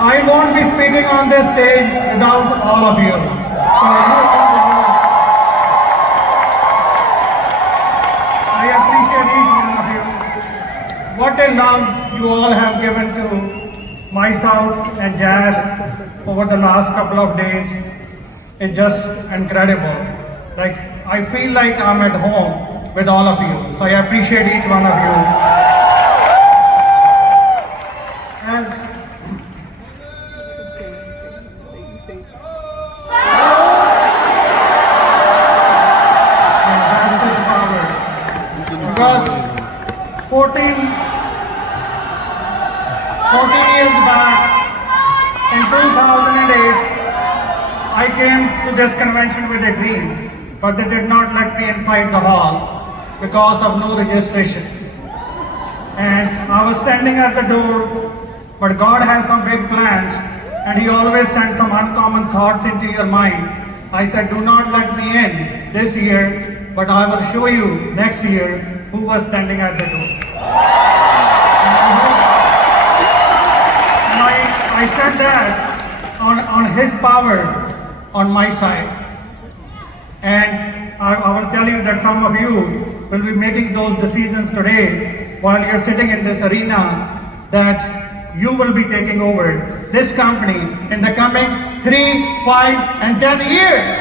I won't be speaking on this stage without all of you. So I appreciate each one of you. What a love you all have given to myself and Jazz over the last couple of days. It's just incredible. Like, I feel like I'm at home with all of you. So I appreciate each one of you. As that's his power. Because 14 years back, in 2008, I came to this convention with a dream, but they did not let me inside the hall because of no registration. And I was standing at the door, but God has some big plans, and He always sends some uncommon thoughts into your mind. I said, do not let me in this year, but I will show you next year who was standing at the door. And I said that on His power on my side. And I will tell you that some of you will be making those decisions today while you're sitting in this arena, that you will be taking over this company in the coming 3, 5, and 10 years.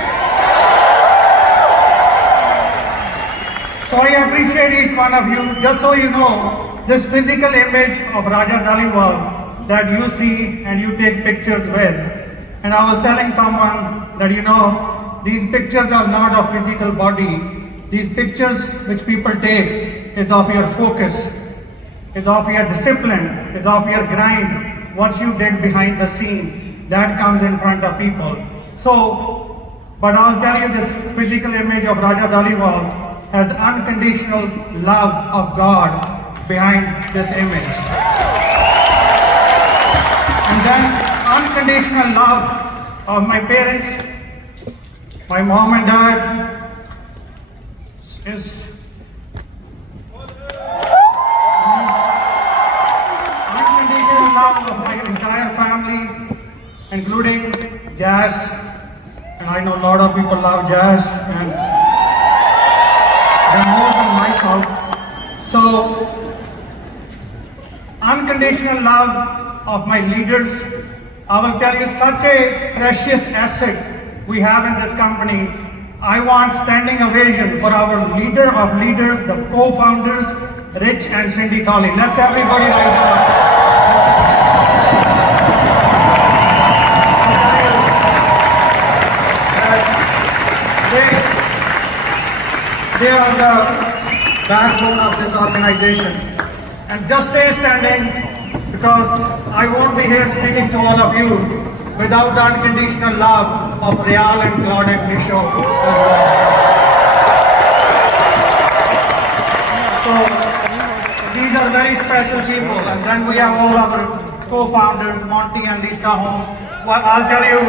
So I appreciate each one of you. Just so you know, this physical image of Raja Dhaliwal that you see and you take pictures with, and I was telling someone that, you know, these pictures are not of physical body. These pictures which people take is of your focus, is of your discipline, is of your grind, what you did behind the scene. That comes in front of people. So, but I'll tell you, this physical image of Raja Dhaliwal has unconditional love of God behind this image. And then unconditional love of my parents, my mom and dad, is unconditional love of my entire family, including Jazz. And I know a lot of people love Jazz, and they're more than myself. So, unconditional love of my leaders. I will tell you, such a precious asset we have in this company. I want standing ovation for our leader of leaders, the co-founders, Rich and Cindy Thali. Let's everybody rise up. They are the backbone of this organization. And just stay standing, because I won't be here speaking to all of you without the unconditional love of Real and Claude and Misho as well. So these are very special people. And then we have all our co-founders, Monty and Lisa Home. Well, I'll tell you,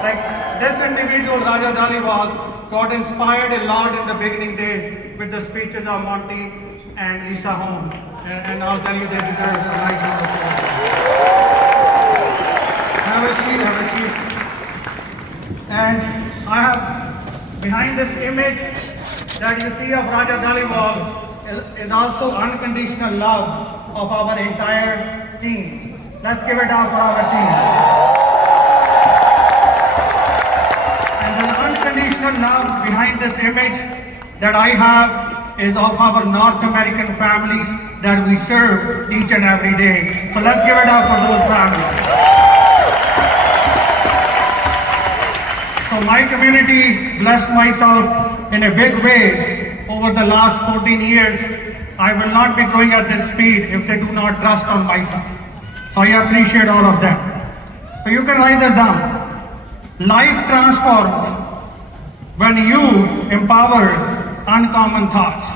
like, this individual, Raja Dhaliwal, got inspired a lot in the beginning days with the speeches of Monty and Lisa Home. And I'll tell you, they deserve a nice round of applause. Have a seat, have a seat. And I have, behind this image that you see of Raja Dhaliwal is also unconditional love of our entire team. Let's give it up for our team. And the unconditional love behind this image that I have is of our North American families that we serve each and every day. So let's give it up for those families. So my community blessed myself in a big way over the last 14 years. I will not be growing at this speed if they do not trust on myself. So I appreciate all of them. So you can write this down. Life transforms when you empower uncommon thoughts.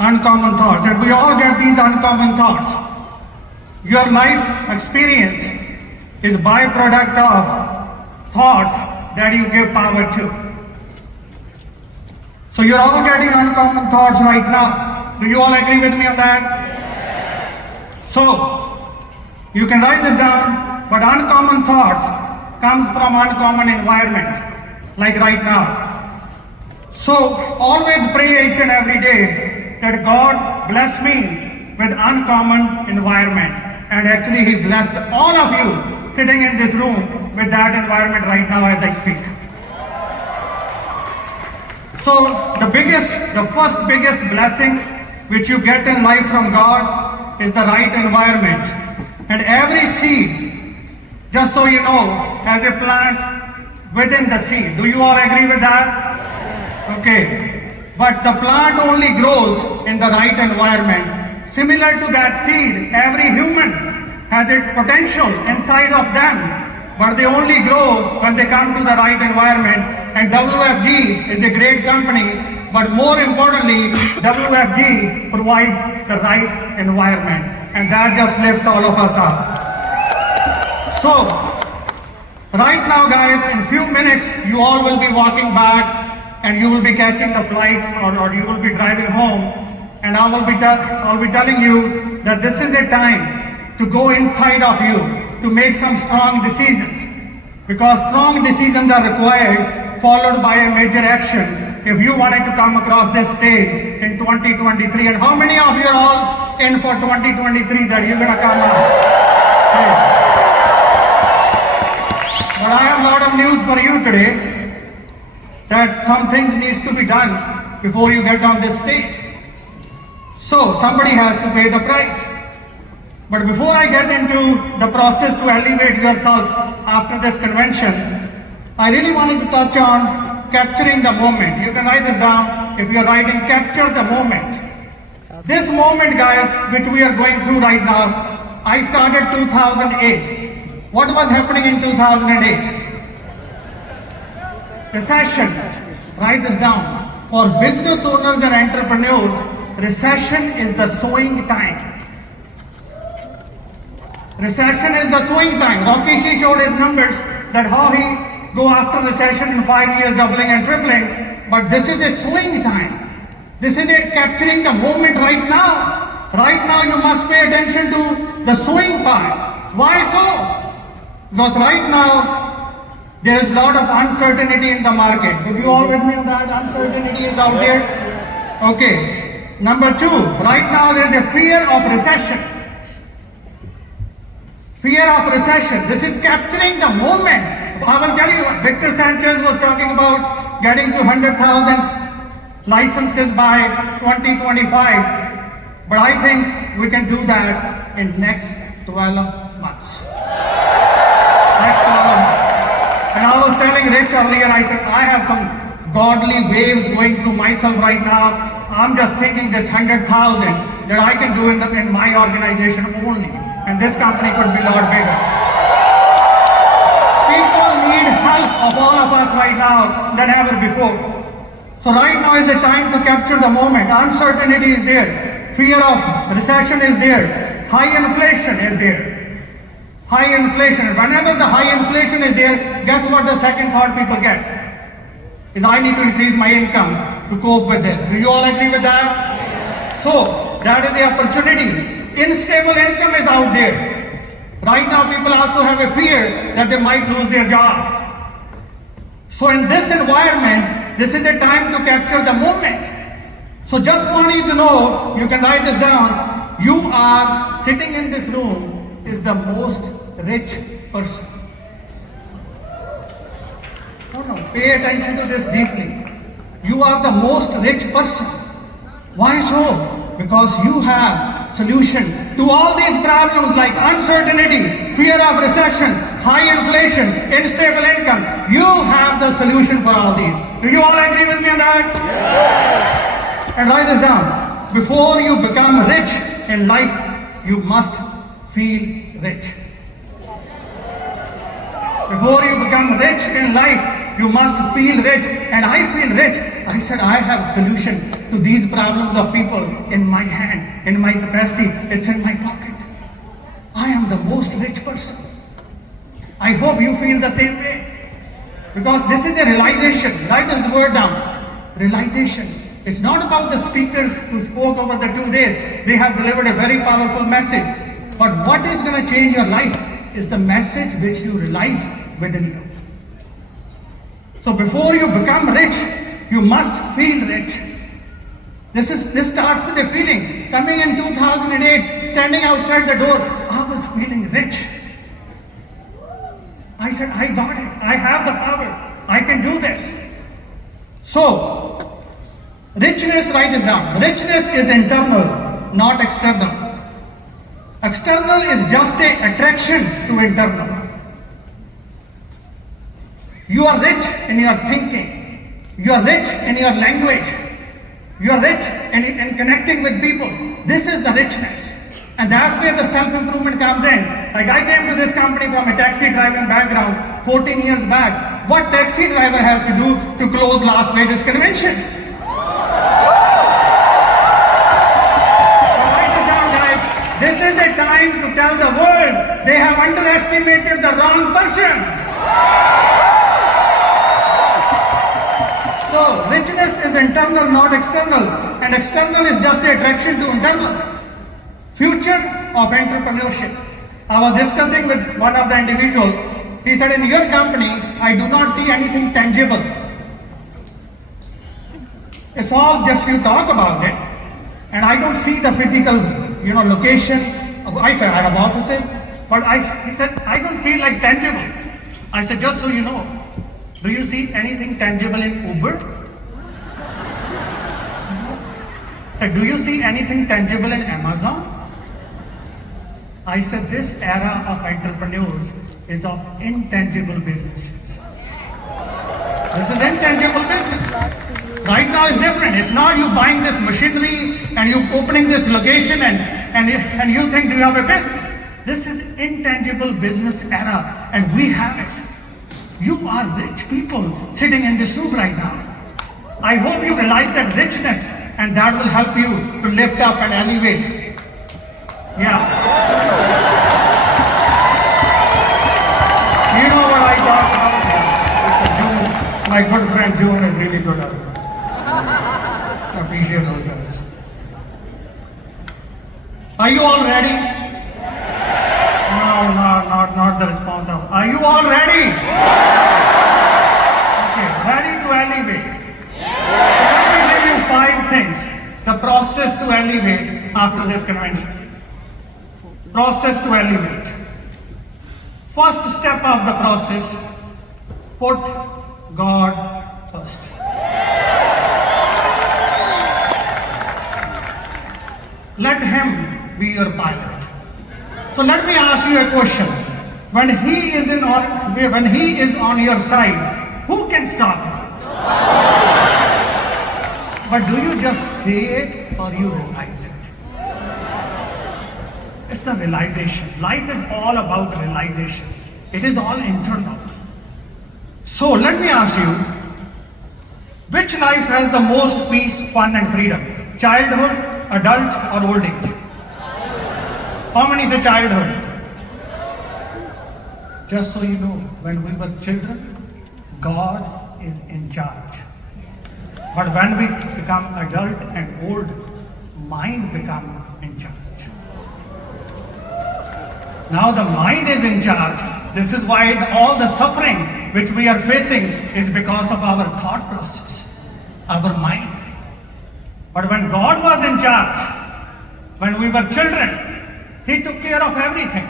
Uncommon thoughts. And we all get these uncommon thoughts. Your life experience is byproduct of thoughts that you give power to. So you're all getting uncommon thoughts right now. Do you all agree with me on that? So, You can write this down, but uncommon thoughts comes from uncommon environment, like right now. So always pray each and every day that God bless me with uncommon environment. And actually He blessed all of you sitting in this room with that environment right now as I speak. So the first biggest blessing which you get in life from God is the right environment. And every seed, just so you know, has a plant within the seed. Do you all agree with that? Okay. But the plant only grows in the right environment. Similar to that seed, every human has a potential inside of them, but they only grow when they come to the right environment. And WFG is a great company, but more importantly, WFG provides the right environment. And that just lifts all of us up. So, right now guys, in few minutes, you all will be walking back and you will be catching the flights or you will be driving home. And I'll be telling you that this is a time to go inside of you to make some strong decisions. Because strong decisions are required, followed by a major action if you wanted to come across this stage in 2023. And how many of you are all in for 2023 that you're gonna come out? Hey. But I have a lot of news for you today, that some things needs to be done before you get on this stage. So somebody has to pay the price. But before I get into the process to elevate yourself after this convention, I really wanted to touch on capturing the moment. You can write this down if you're writing, capture the moment. This moment, guys, which we are going through right now, I started 2008. What was happening in 2008? Recession. Write this down. For business owners and entrepreneurs, recession is the sowing time. Recession is the sowing time. Rocky Shi showed his numbers that how he go after recession in 5 years, doubling and tripling. But this is a sowing time. This is a capturing the moment right now. Right now you must pay attention to the sowing part. Why so? Because right now there is a lot of uncertainty in the market. Would you all with me on that? Uncertainty is out there. Okay. Number two, right now there is a fear of recession. Fear of recession. This is capturing the moment. I will tell you, Victor Sanchez was talking about getting to 100,000 licenses by 2025. But I think we can do that in next 12 months. Next 12 months. And I was telling Rich earlier, I said, I have some godly waves going through myself right now. I'm just thinking this 100,000 that I can do in my organization only. And this company could be a lot bigger. People need help of all of us right now than ever before. So right now is a time to capture the moment. Uncertainty is there. Fear of recession is there. High inflation is there. High inflation. Whenever the high inflation is there, guess what the second thought people get? Is I need to increase my income to cope with this. Do you all agree with that? So that is the opportunity. Unstable income is out there. Right now people also have a fear that they might lose their jobs. So in this environment, this is a time to capture the moment. So just want you to know, you can write this down, you are sitting in this room is the most rich person. Oh no, pay attention to this deeply. You are the most rich person. Why so? Because you have solution to all these problems like uncertainty, fear of recession, high inflation, unstable income. You have the solution for all these. Do you all agree with me on that? Yes. And write this down. Before you become rich in life, you must feel rich. Before you become rich in life, you must feel rich. And I feel rich. I said, I have a solution to these problems of people in my hand, in my capacity. It's in my pocket. I am the most rich person. I hope you feel the same way. Because this is a realization. Write this word down. Realization. It's not about the speakers who spoke over the 2 days. They have delivered a very powerful message. But what is going to change your life is the message which you realize within you. So before you become rich, you must feel rich. This starts with a feeling. Coming in 2008, standing outside the door, I was feeling rich. I said, I got it. I have the power. I can do this. So, richness, write this down. Richness is internal, not external. External is just an attraction to internal. You are rich in your thinking. You are rich in your language. You are rich in connecting with people. This is the richness. And that's where the self-improvement comes in. Like I came to this company from a taxi driving background 14 years back. What taxi driver has to do to close Las Vegas convention? So write this down, guys. This is a time to tell the world they have underestimated the wrong person. So richness is internal, not external. And external is just an attraction to internal. Future of entrepreneurship. I was discussing with one of the individuals. He said, in your company, I do not see anything tangible. It's all just you talk about it. And I don't see the physical, location. I said, I have offices. But he said, I don't feel like tangible. I said, just so you know, do you see anything tangible in Uber? I said, do you see anything tangible in Amazon? I said, this era of entrepreneurs is of intangible businesses. This is intangible businesses. Right now it's different. It's not you buying this machinery and you opening this location and you think you have a business. This is intangible business era and we have it. You are rich people sitting in this room right now. I hope you realize that richness and that will help you to lift up and elevate. Yeah. You know what I talk about? My good friend June is really good at it. I appreciate those guys. Are you all ready? No, not the response of. Are you all ready? Okay, ready to elevate. So let me give you 5 things. The process to elevate after this convention. Process to elevate. First step of the process, put God first. Let Him be your pilot. So let me ask you a question. When He is on your side, who can stop you? But do you just say it or you realize it? It's the realization. Life is all about realization. It is all internal. So let me ask you, which life has the most peace, fun and freedom? Childhood, adult or old age? How many say childhood? Just so you know, when we were children, God is in charge. But when we become adult and old, mind become in charge. Now the mind is in charge. This is why all the suffering which we are facing is because of our thought process, our mind. But when God was in charge, when we were children, He took care of everything.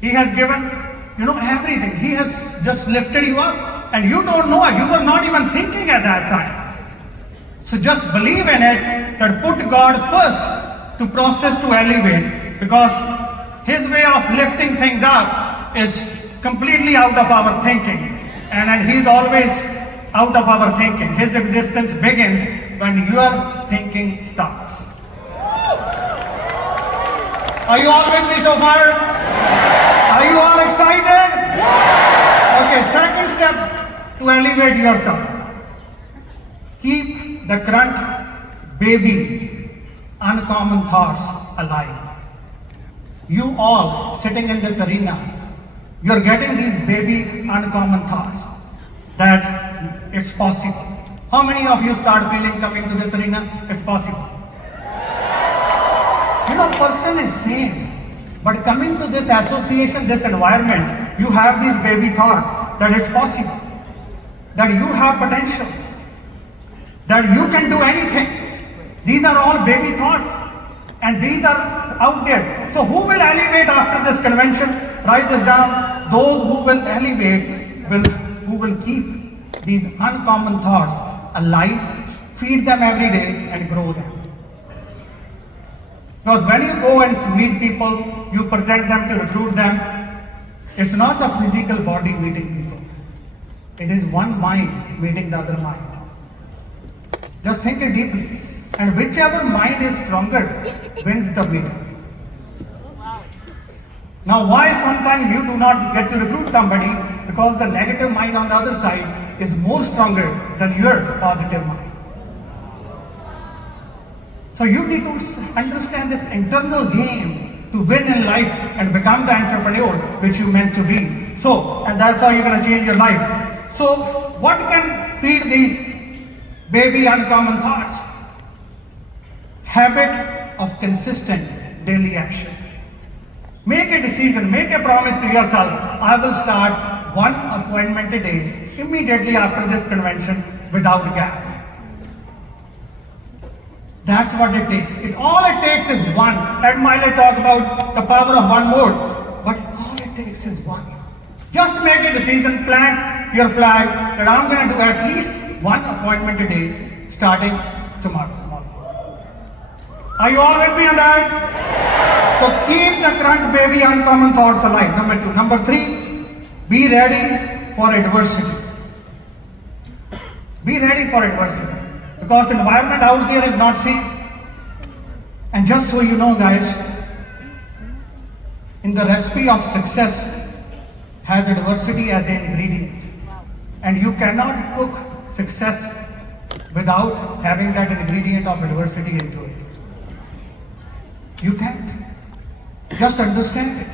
He has given, everything. He has just lifted you up and you don't know it. You were not even thinking at that time. So just believe in it that put God first to process to elevate, because His way of lifting things up is completely out of our thinking. And He's always out of our thinking. His existence begins when your thinking starts. Are you all with me so far? Are you all excited? Okay, second step to elevate yourself. Keep the current baby uncommon thoughts alive. You all sitting in this arena, you're getting these baby uncommon thoughts that it's possible. How many of you start feeling coming to this arena? It's possible. Person is same. But coming to this association, this environment, you have these baby thoughts that it's possible, that you have potential, that you can do anything. These are all baby thoughts, and these are out there. So who will elevate after this convention? Write this down. Those who will elevate who will keep these uncommon thoughts alive, feed them every day, and grow them. Because when you go and meet people, you present them to recruit them, it's not the physical body meeting people. It is one mind meeting the other mind. Just think it deeply. And whichever mind is stronger wins the meeting. Now why sometimes you do not get to recruit somebody? Because the negative mind on the other side is more stronger than your positive mind. So you need to understand this internal game to win in life and become the entrepreneur which you meant to be. So, and that's how you're going to change your life. So, what can feed these baby uncommon thoughts? Habit of consistent daily action. Make a decision, make a promise to yourself. I will start one appointment a day immediately after this convention without gap. That's what it takes. All it takes is one. Ed Miley talk about the power of one more, but all it takes is one. Just make a decision, plant your flag that I'm going to do at least one appointment a day starting tomorrow. Are you all with me on that? So keep the current baby uncommon thoughts alive. Number 2. Number 3, be ready for adversity. Be ready for adversity. Because environment out there is not safe. And just so you know, guys, in the recipe of success has adversity as an ingredient. And you cannot cook success without having that ingredient of adversity into it. You can't. Just understand it.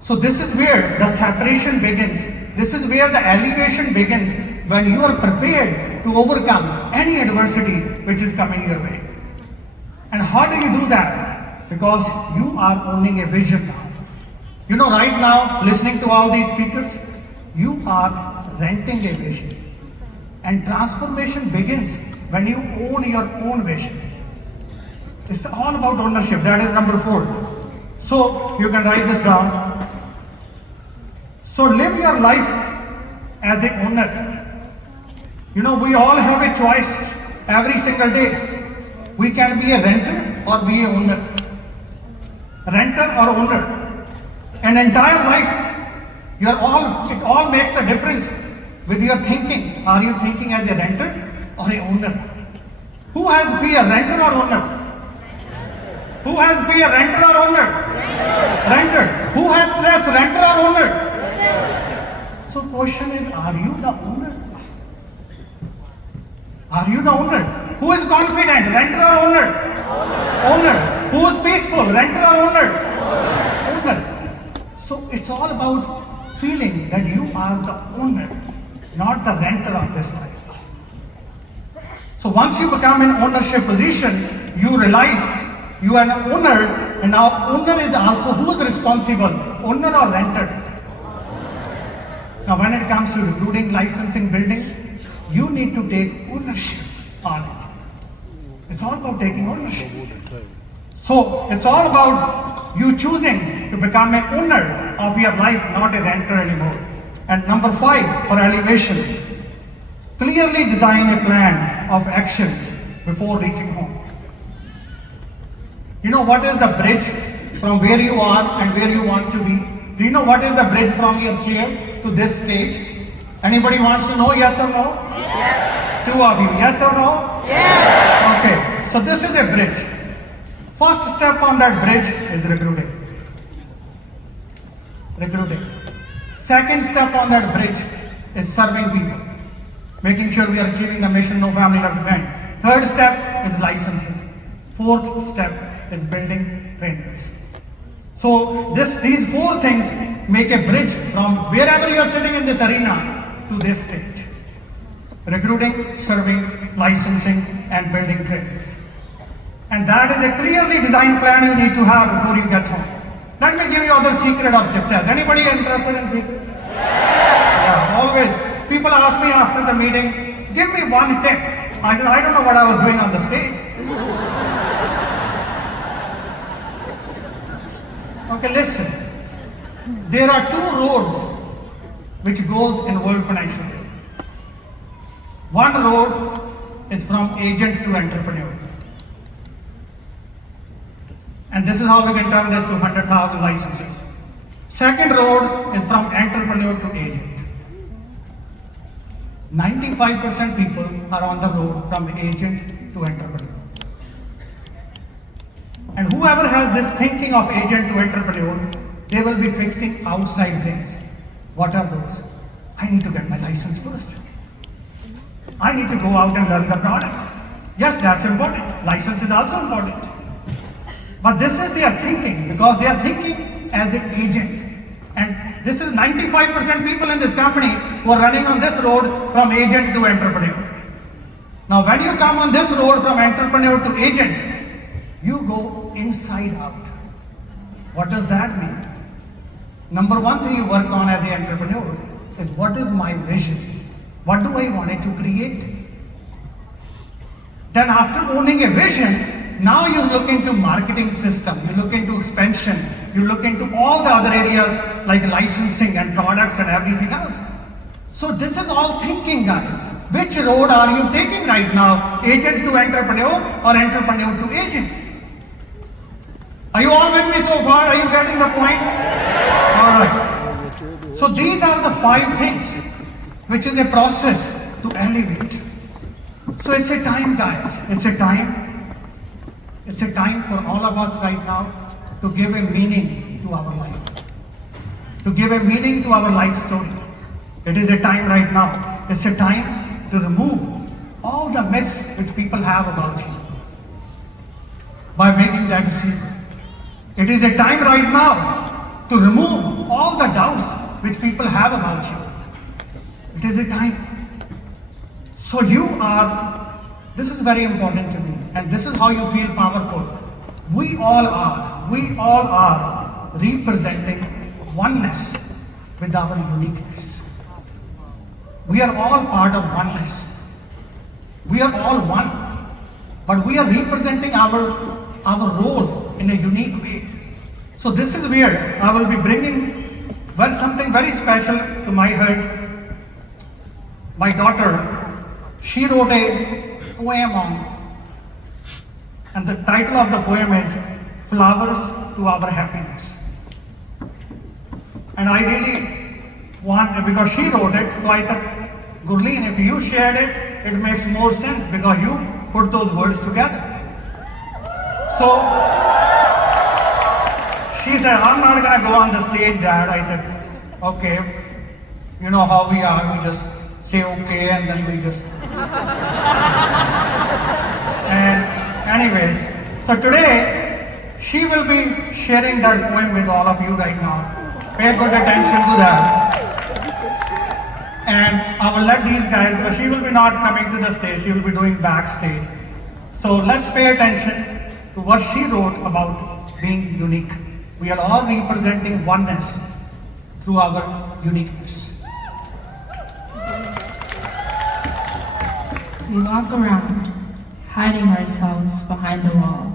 So this is where the separation begins. This is where the elevation begins, when you are prepared to overcome any adversity which is coming your way. And how do you do that? Because you are owning a vision now. You know, right now, listening to all these speakers, you are renting a vision. And transformation begins when you own your own vision. It's all about ownership. That is number 4. So you can write this down. So live your life as an owner. You know, we all have a choice every single day. We can be a renter or be a owner. Renter or owner. An entire life, it all makes the difference with your thinking. Are you thinking as a renter or a owner? Who has to be a renter or owner? Who has to be a renter or owner? Renter. Who has stress, renter or owner? So question is, are you the owner? Are you the owner? Who is confident, renter or owner? Owner. Who is peaceful, renter or owner? Owner. So it's all about feeling that you are the owner, not the renter of this life. So once you become in ownership position, you realize you are an owner, and now owner is also, who is responsible? Owner or renter? Now when it comes to recruiting, licensing, building, you need to take ownership on it. It's all about taking ownership. So it's all about you choosing to become an owner of your life, not a renter anymore. And number 5, for elevation, clearly design a plan of action before reaching home. You know what is the bridge from where you are and where you want to be? Do you know what is the bridge from your chair to this stage? Anybody wants to know, yes or no? Yes. 2 of you, yes or no? Yes. Okay, so this is a bridge. First step on that bridge is recruiting. Recruiting. Second step on that bridge is serving people. Making sure we are achieving the mission, no family left behind. Third step is licensing. Fourth step is building trainers. So these 4 things make a bridge from wherever you are sitting in this arena to this stage. Recruiting, serving, licensing, and building trainers. And that is a clearly designed plan you need to have before you get home. other secret of success. Anybody interested in secret? Yeah, always. People ask me after the meeting, give me one tip. I said, I don't know what I was doing on the stage. Okay, listen. There are two roads which goes in World Financial Day. One road is from agent to entrepreneur. And this is how we can turn this to 100,000 licenses. Second road is from entrepreneur to agent. 95% people are on the road from agent to entrepreneur. And whoever has this thinking of agent to entrepreneur, they will be fixing outside things. What are those? I need to get my license first. I need to go out and learn the product. Yes, that's important. License is also important. But this is their thinking, because they are thinking as an agent. And this is 95% people in this company who are running on this road from agent to entrepreneur. Now when you come on this road from entrepreneur to agent, you go inside out. What does that mean? Number one thing you work on as an entrepreneur is, what is my vision? What do I want it to create? Then after owning a vision, now you look into marketing system, you look into expansion, you look into all the other areas like licensing and products and everything else. So this is all thinking, guys. Which road are you taking right now? Agent to entrepreneur or entrepreneur to agent? Are you all with me so far? Are you getting the point? All right. So these are the 5 things, which is a process to elevate. So it's a time, guys. It's a time. It's a time for all of us right now to give a meaning to our life. To give a meaning to our life story. It is a time right now. It's a time to remove all the myths which people have about you by making that decision. It is a time right now to remove all the doubts which people have about you. It is a time. So this is very important to me, and this is how you feel powerful. We all are representing oneness with our uniqueness. We are all part of oneness. We are all one, but we are representing our role in a unique way. So this is where I will be bringing something very special to my heart. My daughter, she wrote a poem and the title of the poem is Flowers to Our Happiness. And I really want, because she wrote it, so I said, Gurleen, if you shared it, it makes more sense because you put those words together. So she said, I'm not going to go on the stage, Dad. I said, okay, you know how we are, we just say okay and then we just... And anyways, so today, she will be sharing that poem with all of you right now. Pay good attention to that. And I will let these guys, because she will be not coming to the stage, she will be doing backstage. So let's pay attention to what she wrote about being unique. We are all representing oneness through our uniqueness. We walk around, hiding ourselves behind a wall,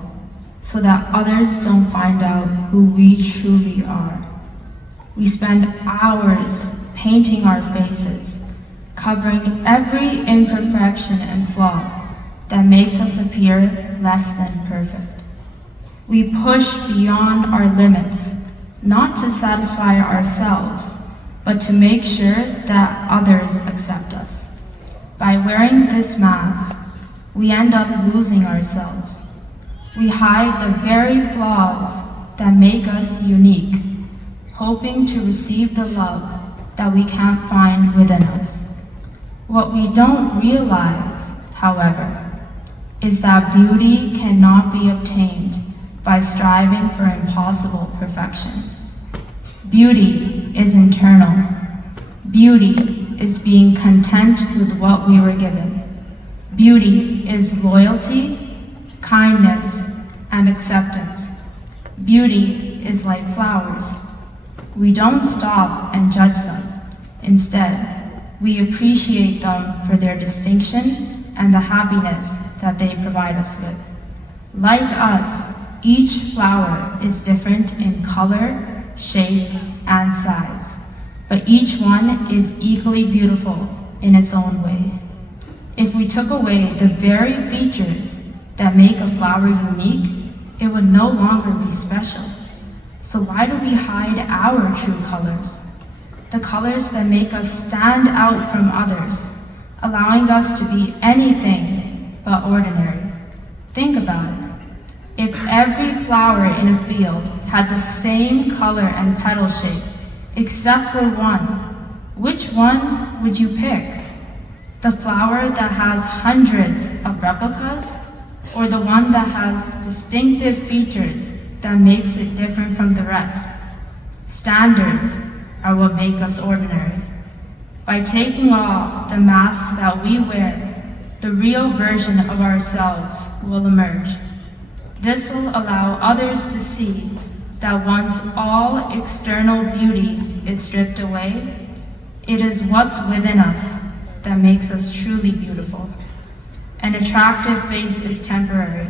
so that others don't find out who we truly are. We spend hours painting our faces, covering every imperfection and flaw that makes us appear less than perfect. We push beyond our limits, not to satisfy ourselves, but to make sure that others accept us. By wearing this mask, we end up losing ourselves. We hide the very flaws that make us unique, hoping to receive the love that we can't find within us. What we don't realize, however, is that beauty cannot be obtained by striving for impossible perfection. Beauty is internal. Beauty is being content with what we were given. Beauty is loyalty, kindness, and acceptance. Beauty is like flowers. We don't stop and judge them. Instead, we appreciate them for their distinction and the happiness that they provide us with. Like us, each flower is different in color, shape, and size, but each one is equally beautiful in its own way. If we took away the very features that make a flower unique, it would no longer be special. So why do we hide our true colors? The colors that make us stand out from others, allowing us to be anything but ordinary. Think about it. If every flower in a field had the same color and petal shape, except for one, which one would you pick? The flower that has hundreds of replicas, or the one that has distinctive features that makes it different from the rest? Standards are what make us ordinary. By taking off the masks that we wear, the real version of ourselves will emerge. This will allow others to see that once all external beauty is stripped away, it is what's within us that makes us truly beautiful. An attractive face is temporary,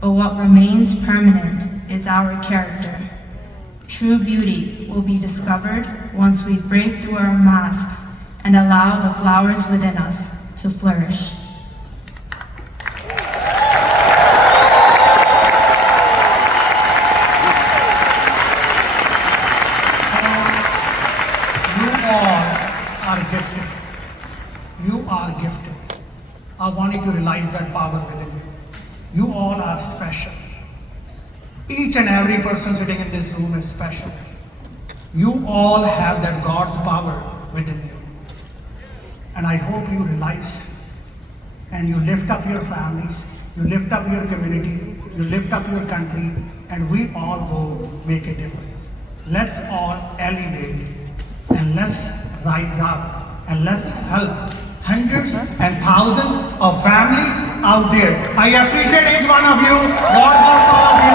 but what remains permanent is our character. True beauty will be discovered once we break through our masks and allow the flowers within us to flourish. Gifted. You are gifted. I want you to realize that power within you. You all are special. Each and every person sitting in this room is special. You all have that God's power within you. And I hope you realize and you lift up your families, you lift up your community, you lift up your country, and we all go make a difference. Let's all elevate and let's rise up and let's help hundreds and thousands of families out there. I appreciate each one of you. God bless all of you.